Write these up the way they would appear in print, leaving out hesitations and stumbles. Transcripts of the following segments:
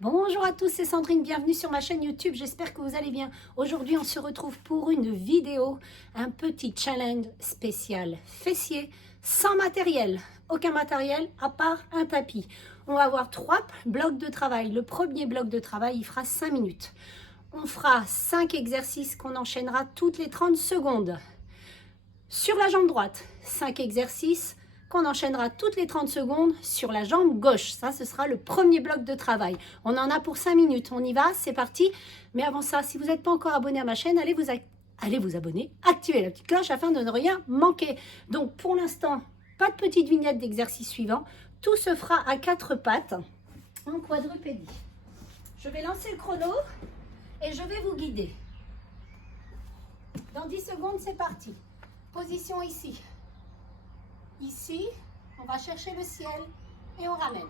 Bonjour à tous, c'est Sandrine, bienvenue sur ma chaîne YouTube, j'espère que vous allez bien. Aujourd'hui, on se retrouve pour une vidéo, un petit challenge spécial fessier, sans matériel, aucun matériel à part un tapis. On va avoir 3 blocs de travail. Le premier bloc de travail, il fera 5 minutes. On fera 5 exercices qu'on enchaînera toutes les 30 secondes. Sur la jambe droite, 5 exercices qu'on enchaînera toutes les 30 secondes sur la jambe gauche. Ça, ce sera le premier bloc de travail. On en a pour 5 minutes. On y va, c'est parti. Mais avant ça, si vous n'êtes pas encore abonné à ma chaîne, allez vous abonner, activez la petite cloche afin de ne rien manquer. Donc, pour l'instant, pas de petite vignette d'exercice suivant. Tout se fera à 4 pattes en quadrupédie. Je vais lancer le chrono et je vais vous guider. Dans 10 secondes, c'est parti. Position ici. Ici, on va chercher le ciel et on ramène.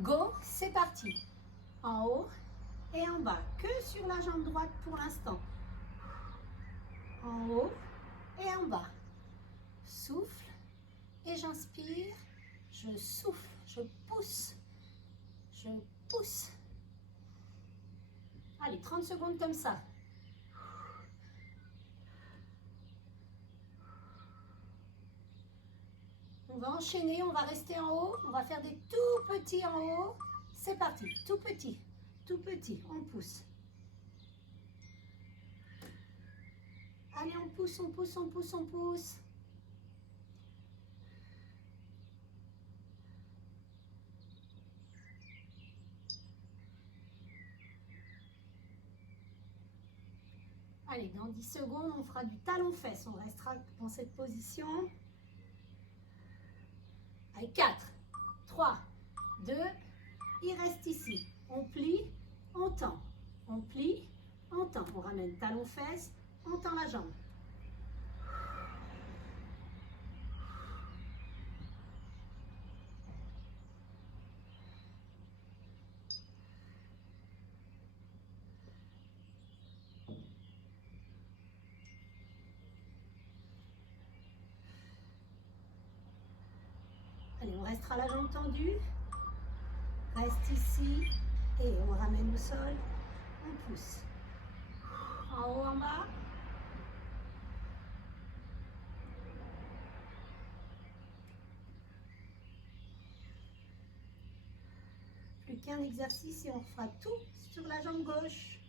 Go, c'est parti. En haut et en bas. Que sur la jambe droite pour l'instant. En haut et en bas. Souffle et j'inspire. Je souffle, je pousse. Je pousse. Allez, 30 secondes comme ça. On va enchaîner, on va rester en haut, on va faire des tout petits en haut. C'est parti, tout petit, on pousse. Allez, on pousse, on pousse, on pousse, on pousse. Allez, dans 10 secondes, on fera du talon-fesse. On restera dans cette position. Allez, 4, 3, 2, il reste ici. On plie, on tend. On plie, on tend. On ramène talon-fesse, on tend la jambe. Allez, on restera la jambe tendue. Reste ici et on ramène au sol. On pousse. En haut, en bas. Plus qu'un exercice et on fera tout sur la jambe gauche.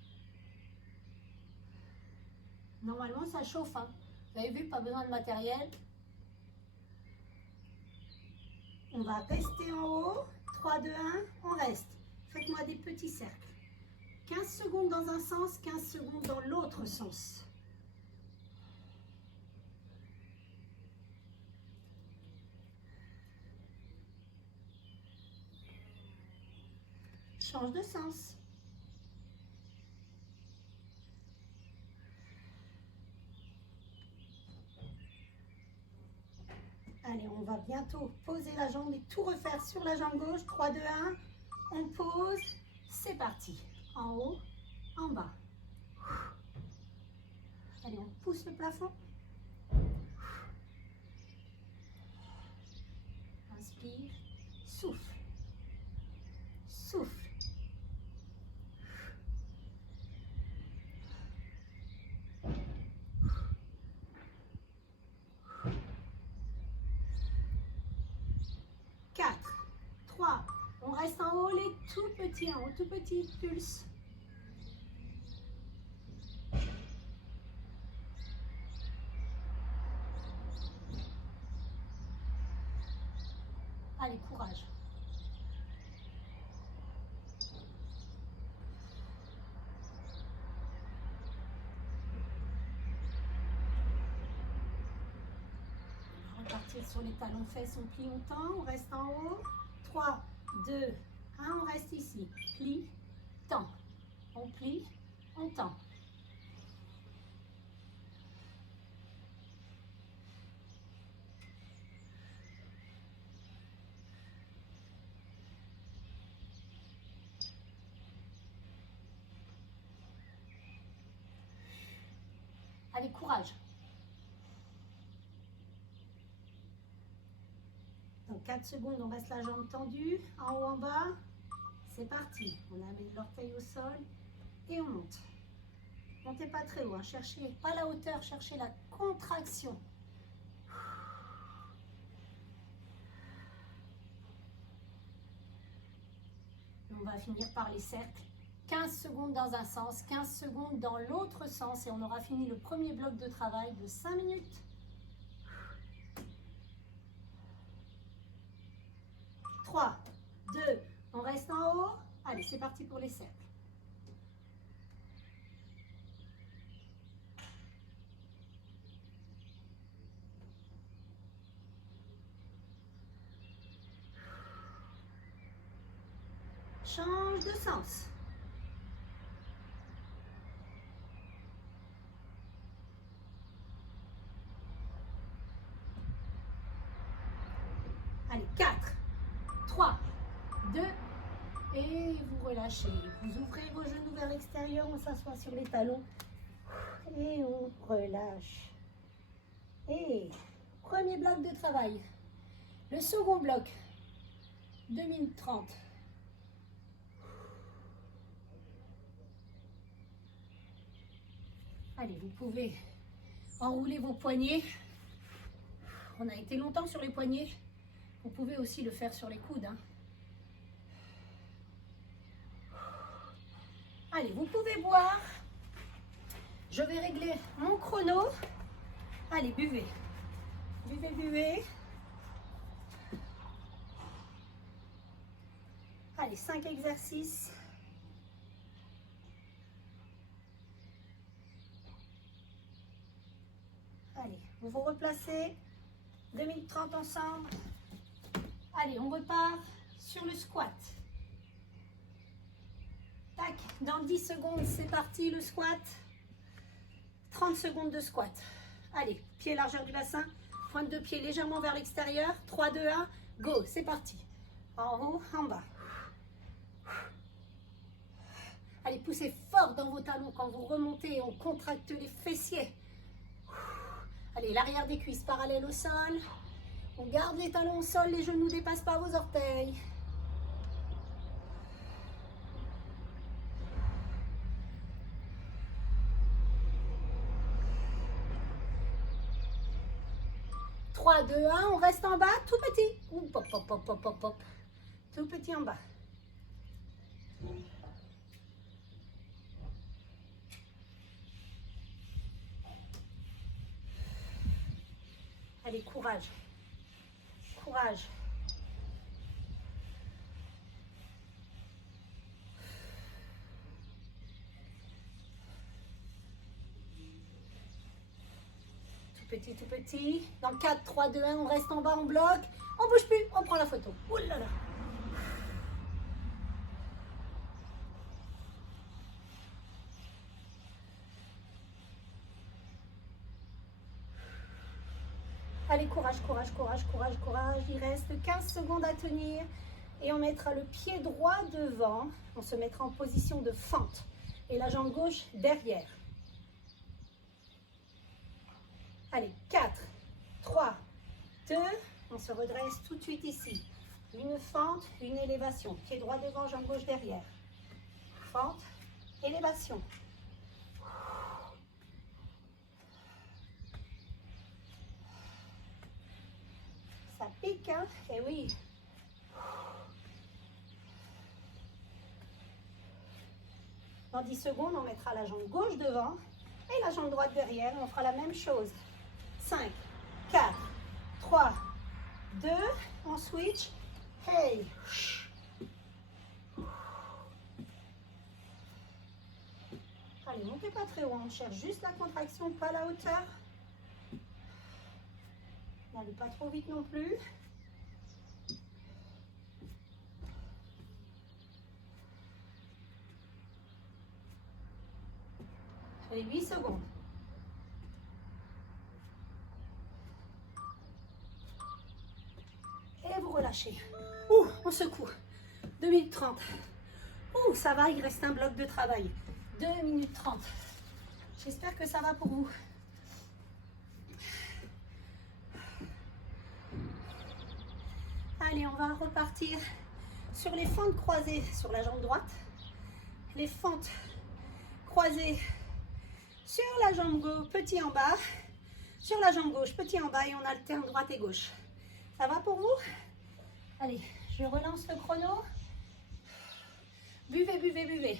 Normalement, ça chauffe. Hein. Vous avez vu, pas besoin de matériel. On va rester en haut. 3, 2, 1, on reste. Faites-moi des petits cercles. 15 secondes dans un sens, 15 secondes dans l'autre sens. Change de sens. Allez, on va bientôt poser la jambe et tout refaire sur la jambe gauche. 3, 2, 1, on pose. C'est parti. En haut, en bas. Allez, on pousse le plafond. Inspire, souffle. Souffle. On reste en haut, les tout petits, en haut, tout petit, pulse. Allez, courage. On va repartir sur les talons-fesses, on plie, on tend, on reste en haut. 3, 2, 1, on reste ici. Plie, tend. On plie, on tend. Allez, courage. Dans 4 secondes, on reste la jambe tendue, en haut, en bas. c'est parti. On amène l'orteil au sol et on monte. Montez pas très haut, hein. Cherchez pas la hauteur, cherchez la contraction. On va finir par les cercles. 15 secondes dans un sens, 15 secondes dans l'autre sens et on aura fini le premier bloc de travail de 5 minutes. 3, 2, on reste en haut. Allez, c'est parti pour les cercles. Change de sens. Allez, 4, 3, 2, et vous relâchez. Vous ouvrez vos genoux vers l'extérieur, on s'assoit sur les talons et on relâche. Et premier bloc de travail. Le second bloc, 2 minutes 30. Allez, vous pouvez enrouler vos poignets. On a été longtemps sur les poignets. Vous pouvez aussi le faire sur les coudes, hein. Allez, vous pouvez boire. Je vais régler mon chrono. Allez, buvez. Buvez, buvez. Allez, 5 exercices. Allez, vous vous replacez. 2 minutes 30 ensemble. Allez, on repart sur le squat. Tac, dans 10 secondes, c'est parti le squat. 30 secondes de squat. Allez, pied largeur du bassin, pointe de pied légèrement vers l'extérieur. 3, 2, 1, go, c'est parti. En haut, en bas. Allez, poussez fort dans vos talons quand vous remontez. On contracte les fessiers. Allez, l'arrière des cuisses parallèle au sol. On garde les talons au sol, les genoux ne dépassent pas vos orteils. « 3, 2, 1, on reste en bas, tout petit. Ouh, pop, pop, pop, pop, pop, pop. Tout petit en bas. Allez, courage. Courage. Tout petit, tout petit. Dans 4, 3, 2, 1, on reste en bas, on bloque. On bouge plus, on prend la photo. Ouh là là. Allez, courage, courage, courage, courage, courage. Il reste 15 secondes à tenir. Et on mettra le pied droit devant. On se mettra en position de fente. Et la jambe gauche derrière. Allez, 4, 3, 2. On se redresse tout de suite ici. Une fente, une élévation. Pied droit devant, jambe gauche derrière. Fente, élévation. Ça pique, hein? Eh oui. Dans 10 secondes, on mettra la jambe gauche devant et la jambe droite derrière. On fera la même chose. 5, 4, 3, 2, on switch. Hey! Allez, montez pas très haut, on cherche juste la contraction, pas la hauteur. N'allez pas trop vite non plus. Allez, 8 secondes. Et vous relâchez. Ouh, on secoue. 2 minutes 30. Ouh, ça va, il reste un bloc de travail. 2 minutes 30. J'espère que ça va pour vous. Allez, on va repartir sur les fentes croisées sur la jambe droite, les fentes croisées sur la jambe gauche, petit en bas, sur la jambe gauche, petit en bas, et on alterne droite et gauche. Ça va pour vous? Allez, je relance le chrono. Buvez, buvez, buvez.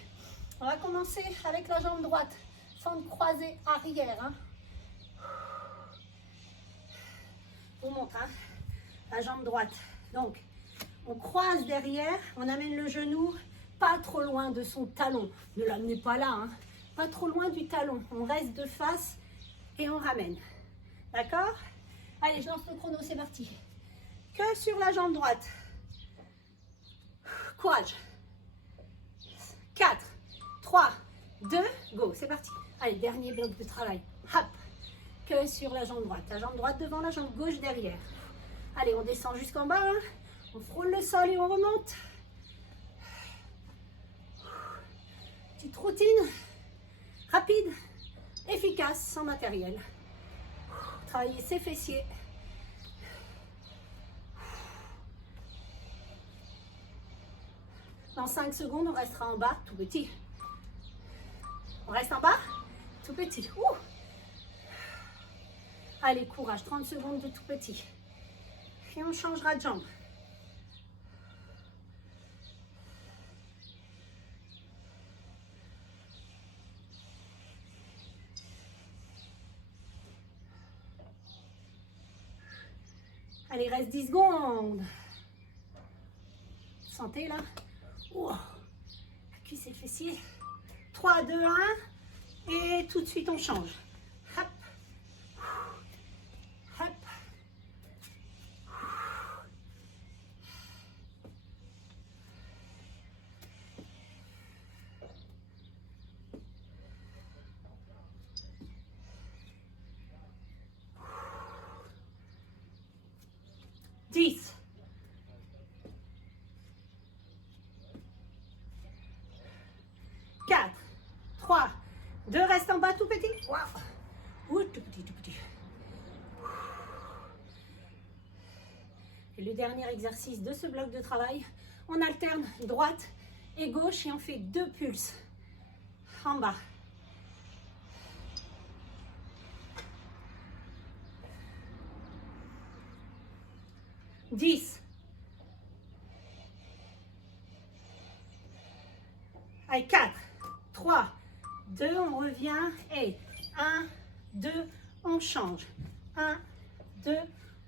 On va commencer avec la jambe droite, fente croisée arrière. Hein. Je vous montre, hein. La jambe droite. Donc, on croise derrière, on amène le genou pas trop loin de son talon. Ne l'amenez pas là, hein. Pas trop loin du talon. On reste de face et on ramène. D'accord? Allez, je lance le chrono, c'est parti. Que sur la jambe droite. Courage. 4, 3, 2, go. C'est parti. Allez, dernier bloc de travail. Hop. Que sur la jambe droite. La jambe droite devant, la jambe gauche derrière. Allez, on descend jusqu'en bas. Hein. On frôle le sol et on remonte. Petite routine. Rapide, efficace, sans matériel. Travailler ses fessiers. Dans 5 secondes, on restera en bas, tout petit. On reste en bas, tout petit. Ouh. Allez, courage, 30 secondes de tout petit. Et on changera de jambe. Allez, reste 10 secondes. Sentez là. Wow. La cuisse et le fessier. 3, 2, 1. Et tout de suite, on change. Hop. Hop. Dix. 4, 3, 2, reste en bas tout petit. Wow. Ouh, tout petit, tout petit. Et le dernier exercice de ce bloc de travail, on alterne droite et gauche et on fait 2 pulses en bas. Dix. Allez, 4, 3, 2, on revient. Et 1, 2, on change. 1, 2,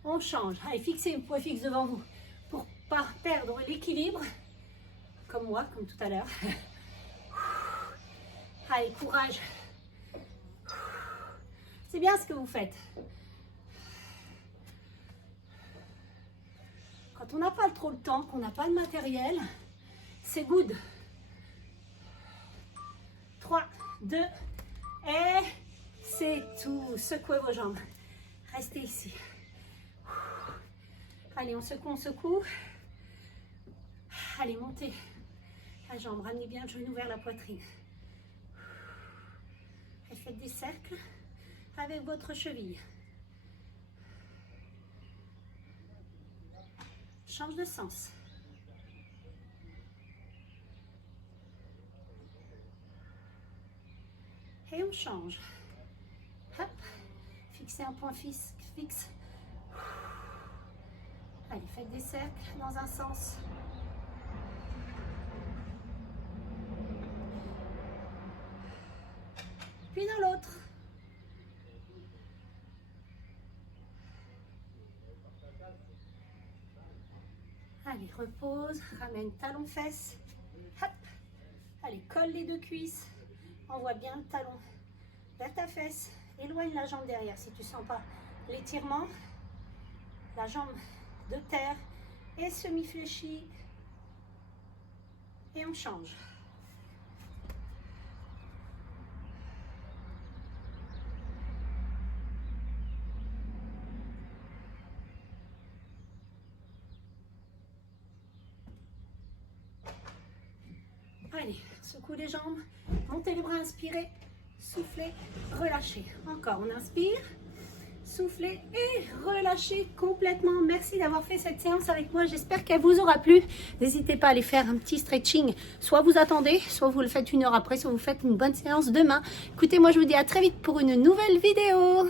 on change. Allez, fixez une point fixe devant vous pour ne pas perdre l'équilibre. Comme moi, comme tout à l'heure. Allez, courage. C'est bien ce que vous faites. Quand on n'a pas trop le temps, qu'on n'a pas de matériel, c'est good. 3, 2, et c'est tout. Secouez vos jambes. Restez ici. Allez, on secoue, on secoue. Allez, montez la jambe. Ramenez bien le genou vers la poitrine. Et faites des cercles avec votre cheville. Change de sens. Et on change. Hop. Fixez un point fixe. Allez, faites des cercles dans un sens. Puis dans l'autre. Allez, repose, ramène talon fesses. Hop. Allez, colle les 2 cuisses. On voit bien le talon vers ta fesse. Éloigne la jambe derrière si tu ne sens pas l'étirement. La jambe de terre est semi-fléchie. Et on change. Allez, secoue les jambes, montez les bras, inspirez, soufflez, relâchez. Encore, on inspire, soufflez et relâchez complètement. Merci d'avoir fait cette séance avec moi. J'espère qu'elle vous aura plu. N'hésitez pas à aller faire un petit stretching. Soit vous attendez, soit vous le faites 1 heure après, soit vous faites une bonne séance demain. Écoutez, moi je vous dis à très vite pour une nouvelle vidéo.